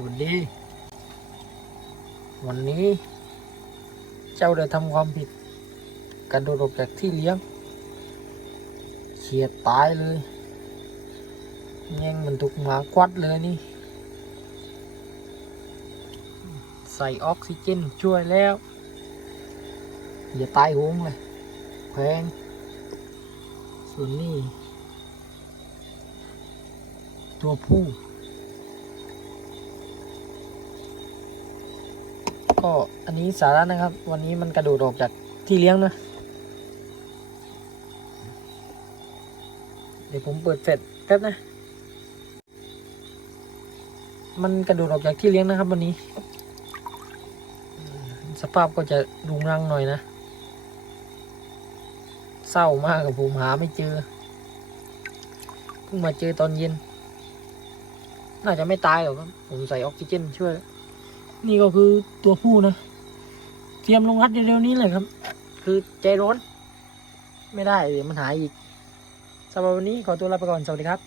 สวัสดี วันนี้ เจ้าได้ทำความผิดกระโดดออกจากที่เลี้ยงเฉียดตายเลยแย่งมันถูกหมาควัดเลยนี่ ใส่ออกซิเจนช่วยแล้ว อย่าตายหงเลยแพงส่วนนี้ ตัวผู้ ก็อันนี้สาระนะครับ วันนี้มันกระโดดออกจากที่เลี้ยงนะ เดี๋ยวผมเปิดเฟซแป๊บนะ มันกระโดดออกจากที่เลี้ยงนะครับ วันนี้ สภาพก็จะรุงรังหน่อยนะ เศร้ามากกับผมหาไม่เจอเพิ่งมาเจอตอนเย็น น่าจะไม่ตายหรอกครับ ผมใส่ออกซิเจนช่วย นี่ก็คือตัวผู้นะ เตรียมลงรัดเร็วๆนี้เลยครับ คือใจร้อน ไม่ได้เดี๋ยวมันหายอีกสำหรับวันนี้ขอตัวลาไปก่อน สวัสดีครับ